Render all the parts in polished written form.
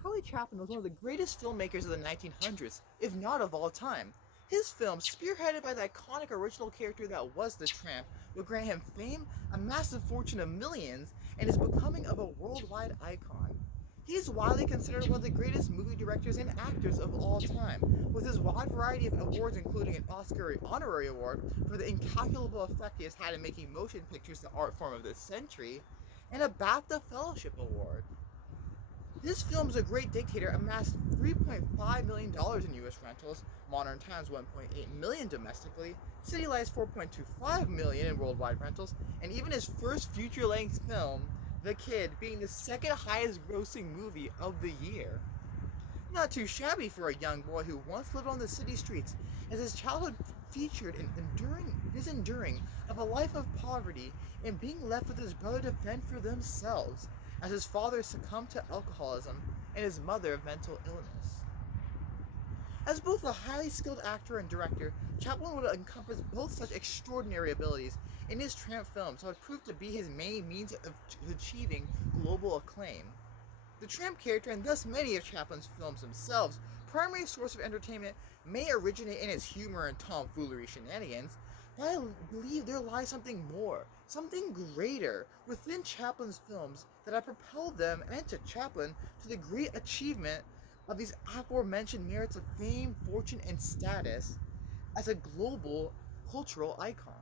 Charlie Chaplin was one of the greatest filmmakers of the 1900s, if not of all time. His films, spearheaded by the iconic original character that was the Tramp, would grant him fame, a massive fortune of millions, and his becoming of a worldwide icon. He is widely considered one of the greatest movie directors and actors of all time, with his wide variety of awards including an Oscar honorary award for the incalculable effect he has had in making motion pictures the art form of this century, and a BAFTA Fellowship Award. This film is a great dictator, amassed $3.5 million in US rentals, Modern Times $1.8 million domestically, City Lights $4.25 million in worldwide rentals, and even his first feature-length film, The Kid, being the second highest grossing movie of the year. Not too shabby for a young boy who once lived on the city streets, as his childhood featured his enduring of a life of poverty and being left with his brother to fend for themselves, as his father succumbed to alcoholism and his mother of mental illness. As both a highly skilled actor and director, Chaplin would encompass both such extraordinary abilities in his Tramp films that would prove to be his main means of achieving global acclaim. The Tramp character, and thus many of Chaplin's films themselves, primary source of entertainment may originate in his humor and tomfoolery shenanigans, but I believe there lies something more, something greater, within Chaplin's films that have propelled them and to Chaplin to the great achievement of these aforementioned merits of fame, fortune, and status as a global cultural icon.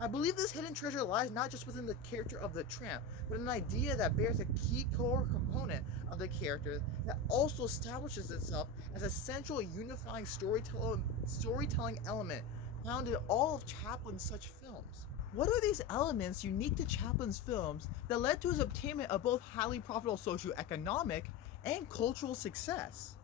I believe this hidden treasure lies not just within the character of the Tramp, but an idea that bears a key core component of the character that also establishes itself as a central unifying storytelling element found in all of Chaplin's such films. What are these elements unique to Chaplin's films that led to his obtainment of both highly profitable socioeconomic and cultural success?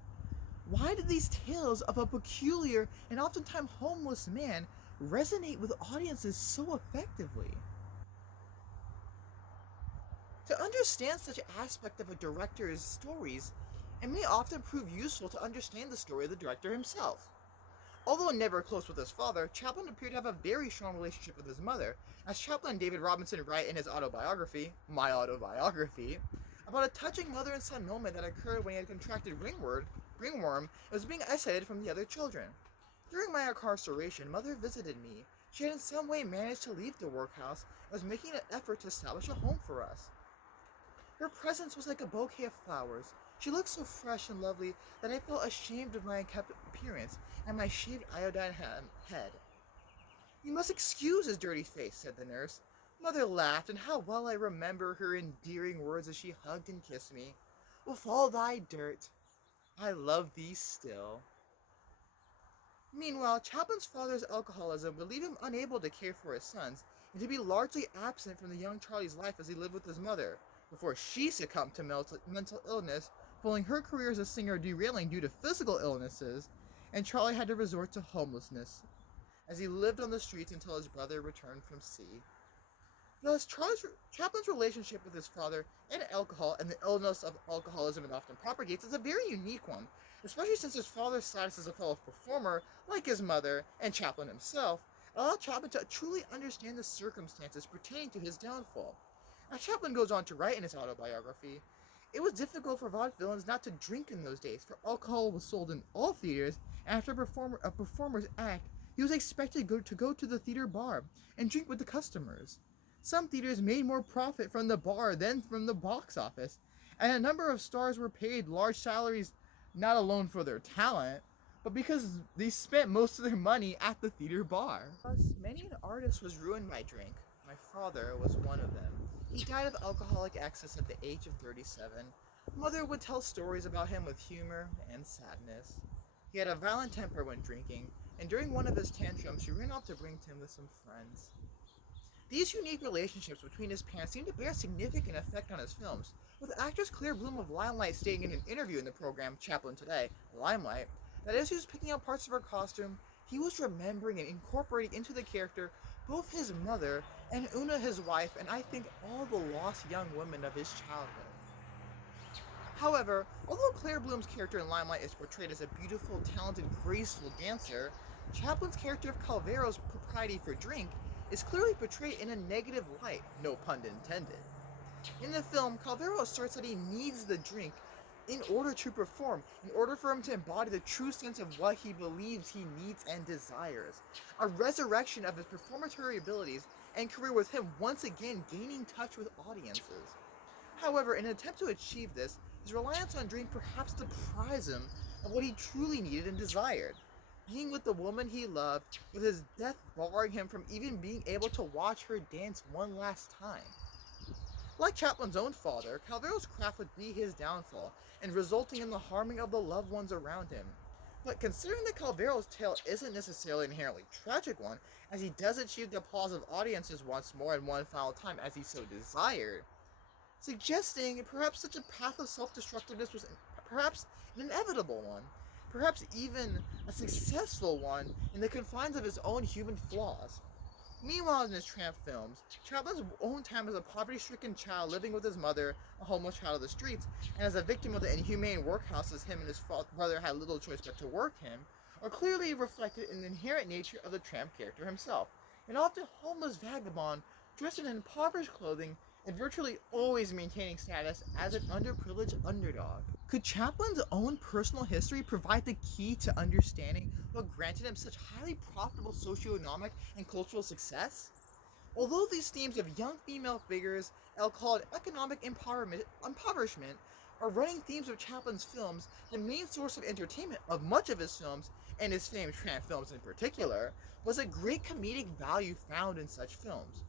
Why did these tales of a peculiar and oftentimes homeless man resonate with audiences so effectively? To understand such aspect of a director's stories, it may often prove useful to understand the story of the director himself. Although never close with his father, Chaplin appeared to have a very strong relationship with his mother, as Chaplin and David Robinson write in his autobiography, My Autobiography, about a touching mother and son moment that occurred when he had contracted ringworm and was being isolated from the other children. During my incarceration, Mother visited me. She had in some way managed to leave the workhouse and was making an effort to establish a home for us. Her presence was like a bouquet of flowers. She looked so fresh and lovely that I felt ashamed of my unkempt appearance and my shaved iodine head. "You must excuse his dirty face," said the nurse. Mother laughed, and how well I remember her endearing words as she hugged and kissed me. "With all thy dirt, I love thee still." Meanwhile, Chaplin's father's alcoholism would leave him unable to care for his sons, and to be largely absent from the young Charlie's life as he lived with his mother, before she succumbed to mental illness, following her career as a singer derailing due to physical illnesses, and Charlie had to resort to homelessness, as he lived on the streets until his brother returned from sea. Thus, Chaplin's relationship with his father and alcohol and the illness of alcoholism it often propagates is a very unique one, especially since his father's status as a fellow performer, like his mother and Chaplin himself, allowed Chaplin to truly understand the circumstances pertaining to his downfall. As Chaplin goes on to write in his autobiography, it was difficult for vaudevillains not to drink in those days, for alcohol was sold in all theaters, and after a performer's act, he was expected to go to the theater bar and drink with the customers. Some theaters made more profit from the bar than from the box office, and a number of stars were paid large salaries not alone for their talent, but because they spent most of their money at the theater bar. Thus, many an artist was ruined by drink. My father was one of them. He died of alcoholic excess at the age of 37. Mother would tell stories about him with humor and sadness. He had a violent temper when drinking, and during one of his tantrums, she ran off to bring to him with some friends. These unique relationships between his parents seem to bear a significant effect on his films, with actress Claire Bloom of Limelight stating in an interview in the program Chaplin Today, Limelight, that as he was picking out parts of her costume, he was remembering and incorporating into the character both his mother and Una, his wife, and I think all the lost young women of his childhood. However, although Claire Bloom's character in Limelight is portrayed as a beautiful, talented, graceful dancer, Chaplin's character of Calvero's propriety for drink is clearly portrayed in a negative light, no pun intended. In the film, Calvero asserts that he needs the drink in order to perform, in order for him to embody the true sense of what he believes he needs and desires. A resurrection of his performatory abilities and career with him once again gaining touch with audiences. However, in an attempt to achieve this, his reliance on drink perhaps deprives him of what he truly needed and desired. Being with the woman he loved, with his death barring him from even being able to watch her dance one last time. Like Chaplin's own father, Calvero's craft would be his downfall, and resulting in the harming of the loved ones around him. But considering that Calvero's tale isn't necessarily an inherently tragic one, as he does achieve the applause of audiences once more and one final time as he so desired, suggesting perhaps such a path of self-destructiveness was perhaps an inevitable one, perhaps even a successful one in the confines of his own human flaws. Meanwhile, in his Tramp films, Chaplin's own time as a poverty-stricken child living with his mother, a homeless child of the streets, and as a victim of the inhumane workhouses him and his brother had little choice but to work him, are clearly reflected in the inherent nature of the Tramp character himself, an often homeless vagabond dressed in impoverished clothing and virtually always maintaining status as an underprivileged underdog. Could Chaplin's own personal history provide the key to understanding what granted him such highly profitable socioeconomic and cultural success? Although these themes of young female figures, alcohol, and economic impoverishment are running themes of Chaplin's films, the main source of entertainment of much of his films, and his famed Tramp films in particular, was a great comedic value found in such films.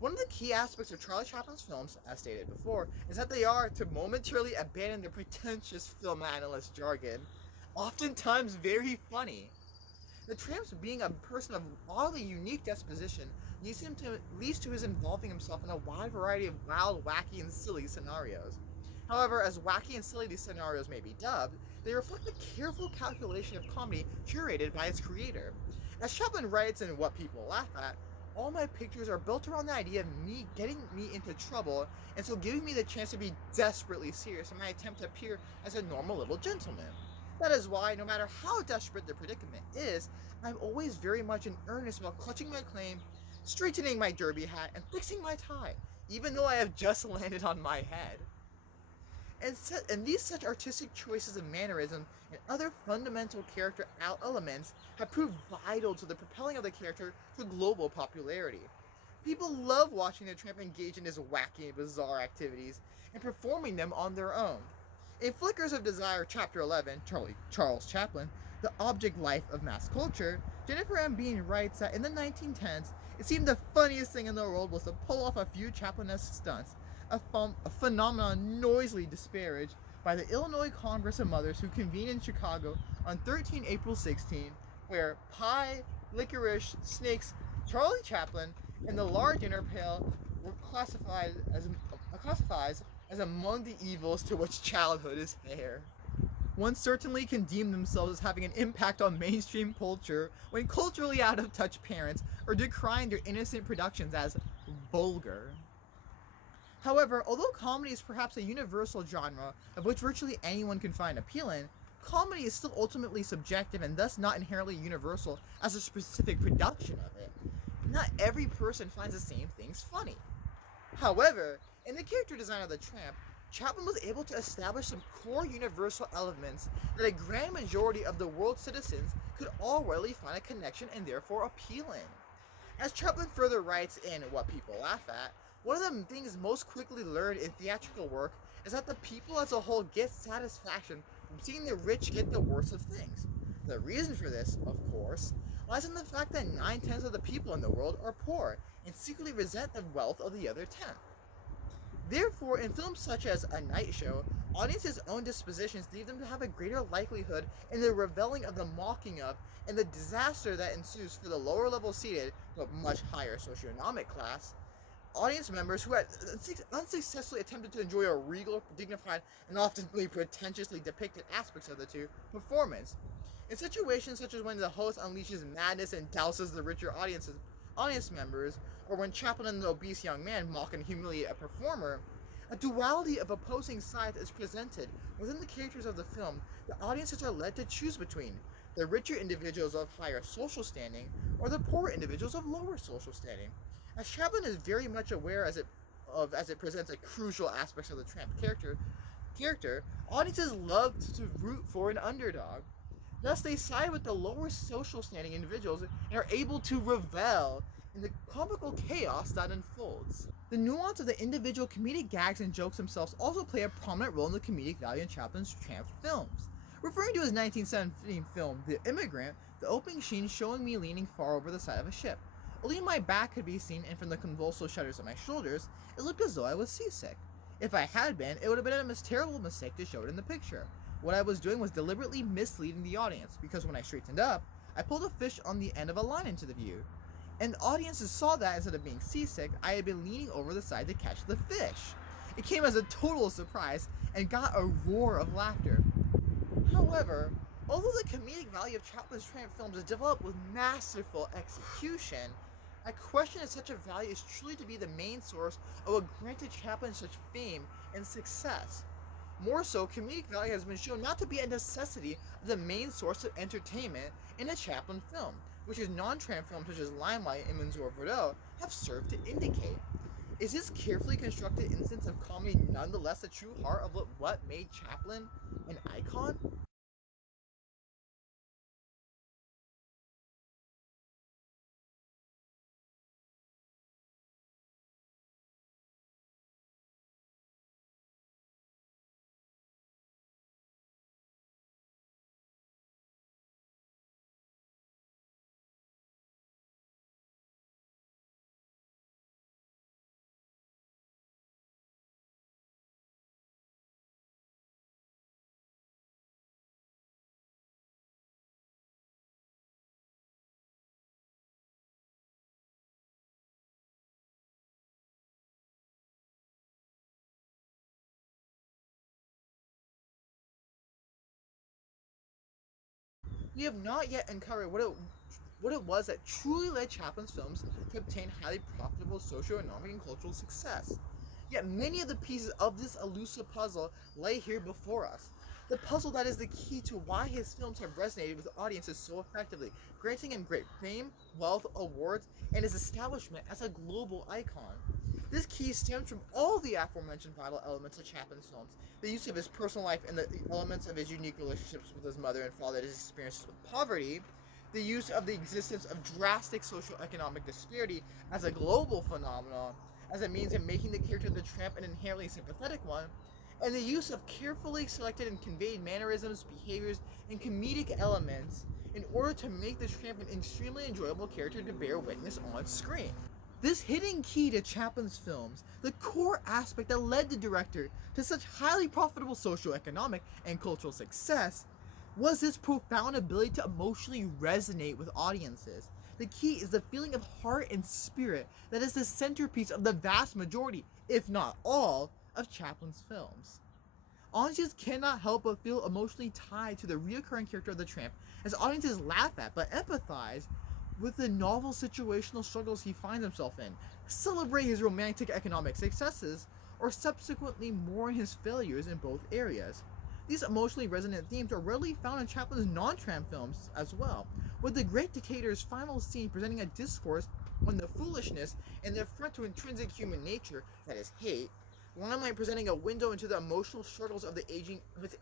One of the key aspects of Charlie Chaplin's films, as stated before, is that they are to momentarily abandon the pretentious film analyst jargon, oftentimes very funny. The Tramp's being a person of oddly unique disposition leads to his involving himself in a wide variety of wild, wacky, and silly scenarios. However, as wacky and silly these scenarios may be dubbed, they reflect the careful calculation of comedy curated by its creator. As Chaplin writes in What People Laugh At, all my pictures are built around the idea of getting me into trouble, and so giving me the chance to be desperately serious in my attempt to appear as a normal little gentleman. That is why, no matter how desperate the predicament is, I'm always very much in earnest about clutching my claim, straightening my derby hat, and fixing my tie, even though I have just landed on my head. And these such artistic choices of mannerism and other fundamental character elements have proved vital to the propelling of the character to global popularity. People love watching the Tramp engage in his wacky and bizarre activities and performing them on their own. In Flickers of Desire, Chapter 11, Charles Chaplin, The Object Life of Mass Culture, Jennifer M. Bean writes that in the 1910s, it seemed the funniest thing in the world was to pull off a few Chaplin-esque stunts, a phenomenon noisily disparaged by the Illinois Congress of Mothers who convened in Chicago on 13 April 16, where pie, licorice, snakes, Charlie Chaplin, and the large inner pail were classified as among the evils to which childhood is heir. One certainly can deem themselves as having an impact on mainstream culture when culturally out of touch parents are decrying their innocent productions as vulgar. However, although comedy is perhaps a universal genre of which virtually anyone can find appealing, comedy is still ultimately subjective and thus not inherently universal as a specific production of it. Not every person finds the same things funny. However, in the character design of the Tramp, Chaplin was able to establish some core universal elements that a grand majority of the world's citizens could all readily find a connection and therefore appealing. As Chaplin further writes in What People Laugh At, one of the things most quickly learned in theatrical work is that the people as a whole get satisfaction from seeing the rich get the worst of things. The reason for this, of course, lies in the fact that 9/10 of the people in the world are poor and secretly resent the wealth of the other 10. Therefore, in films such as A Night Show, audiences' own dispositions lead them to have a greater likelihood in the reveling of the mocking of and the disaster that ensues for the lower level seated, but much higher socioeconomic class, audience members who had unsuccessfully attempted to enjoy a regal, dignified, and often pretentiously depicted aspects of the two performance. In situations such as when the host unleashes madness and douses the richer audience members, or when Chaplin and the obese young man mock and humiliate a performer, a duality of opposing sides is presented within the characters of the film that audiences are led to choose between the richer individuals of higher social standing or the poorer individuals of lower social standing. As Chaplin is very much aware as it presents a crucial aspects of the Tramp character, audiences love to root for an underdog. Thus, they side with the lower social standing individuals and are able to revel in the comical chaos that unfolds. The nuance of the individual comedic gags and jokes themselves also play a prominent role in the comedic value in Chaplin's Tramp films. Referring to his 1917 film, The Immigrant, the opening scene showing me leaning far over the side of a ship. Only my back could be seen, and from the convulsive shudders of my shoulders, it looked as though I was seasick. If I had been, it would have been a terrible mistake to show it in the picture. What I was doing was deliberately misleading the audience, because when I straightened up, I pulled a fish on the end of a line into the view. And the audiences saw that instead of being seasick, I had been leaning over the side to catch the fish. It came as a total surprise and got a roar of laughter. However, although the comedic value of Chaplin's Tramp films is developed with masterful execution, I question if such a value is truly to be the main source of what granted Chaplin such fame and success. More so, comedic value has been shown not to be a necessity of the main source of entertainment in a Chaplin film, which is non-Tramp films such as Limelight and Monsieur Bordeaux have served to indicate. Is this carefully constructed instance of comedy nonetheless the true heart of what made Chaplin an icon? We have not yet uncovered what it was that truly led Chaplin's films to obtain highly profitable socio-economic and cultural success. Yet many of the pieces of this elusive puzzle lay here before us. The puzzle that is the key to why his films have resonated with audiences so effectively, granting him great fame, wealth, awards, and his establishment as a global icon. This key stems from all the aforementioned vital elements of Chaplin's films: the use of his personal life and the elements of his unique relationships with his mother and father, his experiences with poverty, the use of the existence of drastic socioeconomic disparity as a global phenomenon, as a means of making the character of the Tramp an inherently sympathetic one, and the use of carefully selected and conveyed mannerisms, behaviors, and comedic elements in order to make the Tramp an extremely enjoyable character to bear witness on screen. This hidden key to Chaplin's films, the core aspect that led the director to such highly profitable socioeconomic and cultural success, was his profound ability to emotionally resonate with audiences. The key is the feeling of heart and spirit that is the centerpiece of the vast majority, if not all, of Chaplin's films. Audiences cannot help but feel emotionally tied to the reoccurring character of the Tramp, as audiences laugh at but empathize with the novel situational struggles he finds himself in, celebrate his romantic economic successes, or subsequently mourn his failures in both areas. These emotionally resonant themes are rarely found in Chaplin's non-Tramp films as well, with The Great Dictator's final scene presenting a discourse on the foolishness and the affront to intrinsic human nature, that is hate, Limelight presenting a window into the emotional struggles of its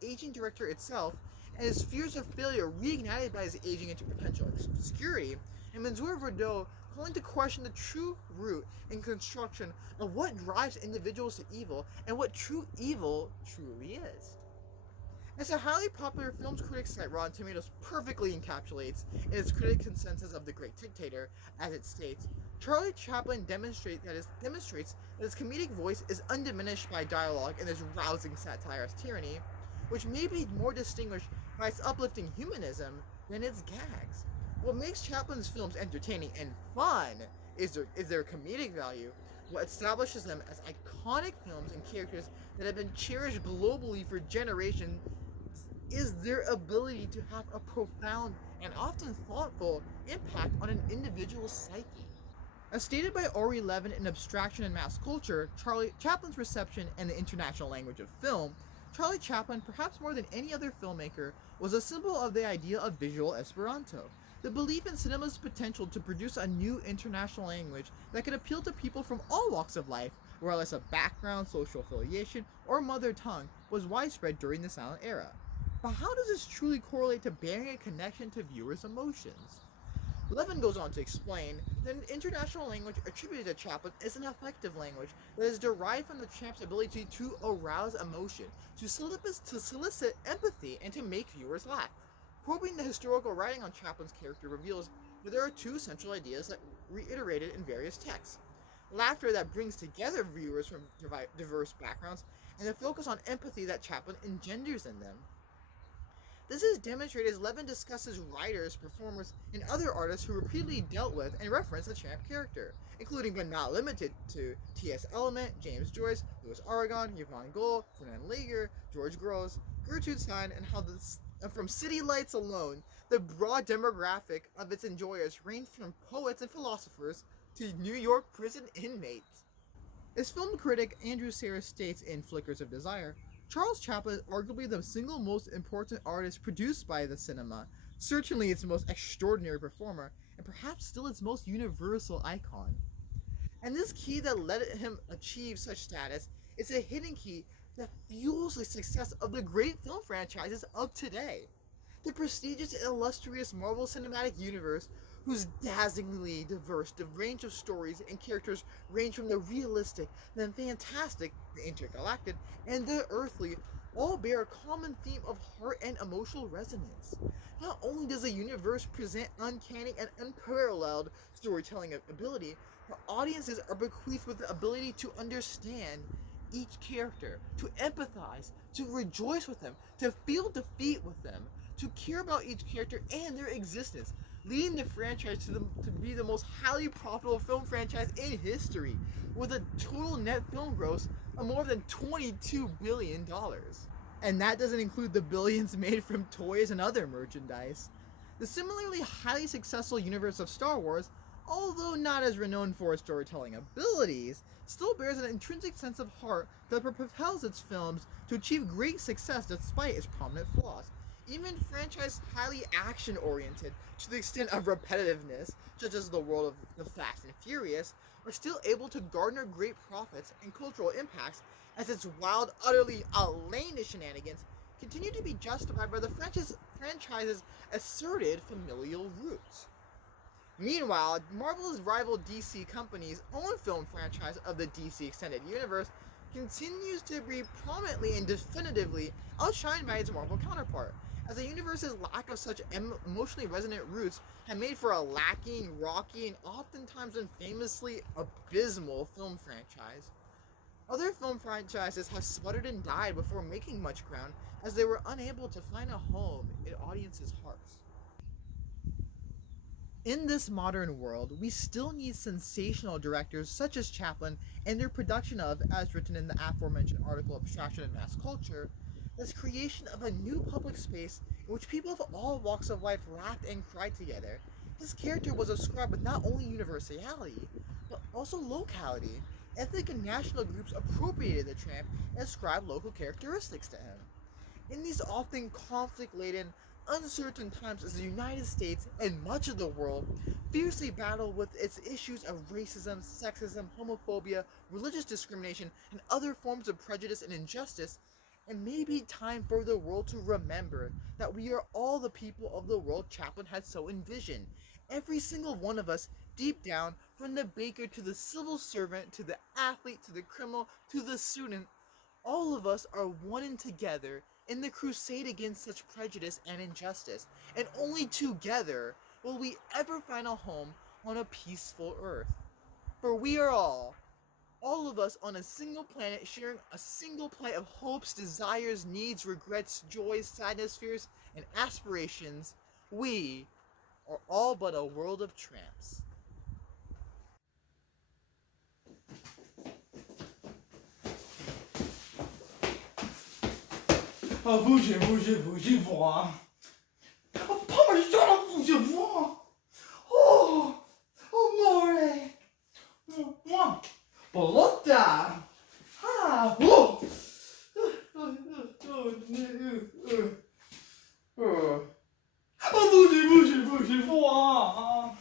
aging director itself, and his fears of failure reignited by his aging into potential obscurity, and Mansour Verdot calling to question the true root and construction of what drives individuals to evil and what true evil truly is. As a highly popular films critic site Rotten Tomatoes perfectly encapsulates in its critic consensus of The Great Dictator, as it states, Charlie Chaplin demonstrates that his comedic voice is undiminished by dialogue and his rousing satire of tyranny, which may be more distinguished by its uplifting humanism than its gags. What makes Chaplin's films entertaining and fun is their comedic value. What establishes them as iconic films and characters that have been cherished globally for generations is their ability to have a profound and often thoughtful impact on an individual's psyche. As stated by Ori Levin in Abstraction and Mass Culture, Charlie Chaplin's reception and the international language of film, Charlie Chaplin, perhaps more than any other filmmaker, was a symbol of the idea of visual Esperanto, the belief in cinema's potential to produce a new international language that could appeal to people from all walks of life, regardless of background, social affiliation, or mother tongue, was widespread during the silent era. But how does this truly correlate to bearing a connection to viewers' emotions? Levin goes on to explain that an international language attributed to Chaplin is an affective language that is derived from the Tramp's ability to arouse emotion, to solicit empathy, and to make viewers laugh. Probing the historical writing on Chaplin's character reveals that there are two central ideas that reiterated in various texts: laughter that brings together viewers from diverse backgrounds, and the focus on empathy that Chaplin engenders in them. This is demonstrated as Levin discusses writers, performers, and other artists who repeatedly dealt with and referenced the Tramp character, including but not limited to T.S. Eliot, James Joyce, Louis Aragon, Yvonne Goll, Fernand Lager, George Grosz, Gertrude Stein, and how from City Lights alone, the broad demographic of its enjoyers ranged from poets and philosophers to New York prison inmates. As film critic Andrew Sayre states in Flickers of Desire, Charles Chaplin is arguably the single most important artist produced by the cinema, certainly its most extraordinary performer, and perhaps still its most universal icon. And this key that let him achieve such status is a hidden key that fuels the success of the great film franchises of today. The prestigious and illustrious Marvel Cinematic Universe, whose dazzlingly diverse range of stories and characters range from the realistic, the fantastic, the intergalactic, and the earthly, all bear a common theme of heart and emotional resonance. Not only does the universe present uncanny and unparalleled storytelling ability, but audiences are bequeathed with the ability to understand each character, to empathize, to rejoice with them, to feel defeat with them, to care about each character and their existence, leading the franchise to be the most highly profitable film franchise in history, with a total net film gross of more than $22 billion. And that doesn't include the billions made from toys and other merchandise. The similarly highly successful universe of Star Wars, although not as renowned for its storytelling abilities, still bears an intrinsic sense of heart that propels its films to achieve great success despite its prominent flaws. Even franchise highly action-oriented to the extent of repetitiveness, such as the world of the Fast and Furious, are still able to garner great profits and cultural impacts as its wild, utterly outlandish shenanigans continue to be justified by the franchise's asserted familial roots. Meanwhile, Marvel's rival DC company's own film franchise of the DC Extended Universe continues to be prominently and definitively outshined by its Marvel counterpart, as the universe's lack of such emotionally resonant roots have made for a lacking, rocky, and oftentimes infamously abysmal film franchise. Other film franchises have sputtered and died before making much ground, as they were unable to find a home in audiences' hearts. In this modern world, we still need sensational directors such as Chaplin and their production of, as written in the aforementioned article Abstraction and Mass Culture, this creation of a new public space in which people of all walks of life laughed and cried together. His character was ascribed with not only universality, but also locality. Ethnic and national groups appropriated the Tramp and ascribed local characteristics to him. In these often conflict-laden, uncertain times as the United States and much of the world fiercely battle with its issues of racism, sexism, homophobia, religious discrimination, and other forms of prejudice and injustice, it may be time for the world to remember that we are all the people of the world Chaplin had so envisioned. Every single one of us, deep down, from the baker to the civil servant, to the athlete, to the criminal, to the student, all of us are one and together in the crusade against such prejudice and injustice, and only together will we ever find a home on a peaceful earth. For we are all of us on a single planet, sharing a single plight of hopes, desires, needs, regrets, joys, sadness, fears, and aspirations. We are all but a world of tramps. Vous voir. Oh, Parmesan, vous voir. Oh, amore. Moi, Bologna. Ah, oh. Vous voir. Oh, vous voir.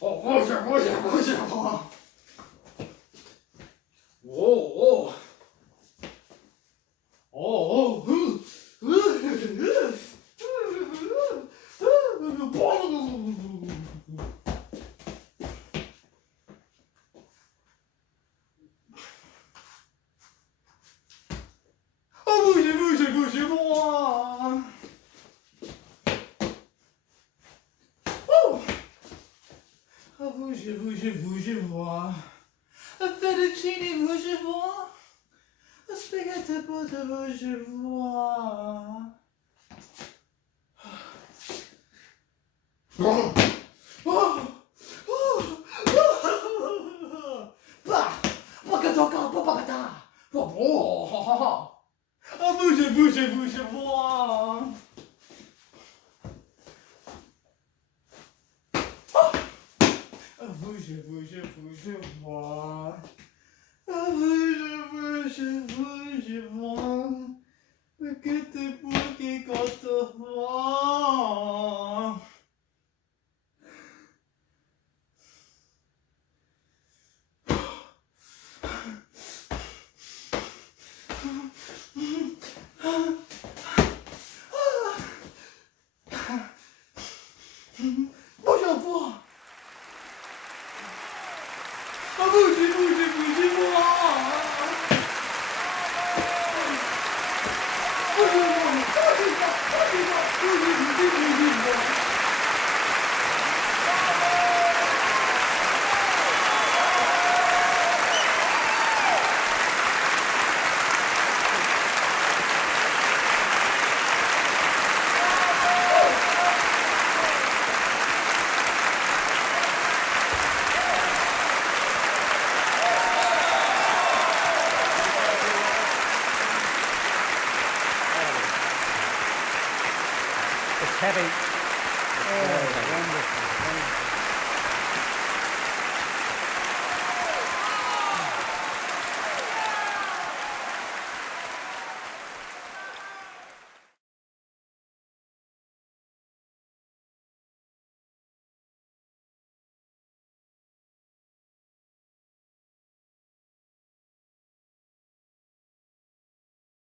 Oh, moi. Oh, oh. Oh, bougez, moi. Oh, bougez, moi. A fettuccine, bougez, moi. A spaghetti, bougez, moi. Bougez, moi. Bougez, moi. Bougez, moi. Que te bouquet contre moi. Bonjour, moi. Bougez, moi. It's heavy.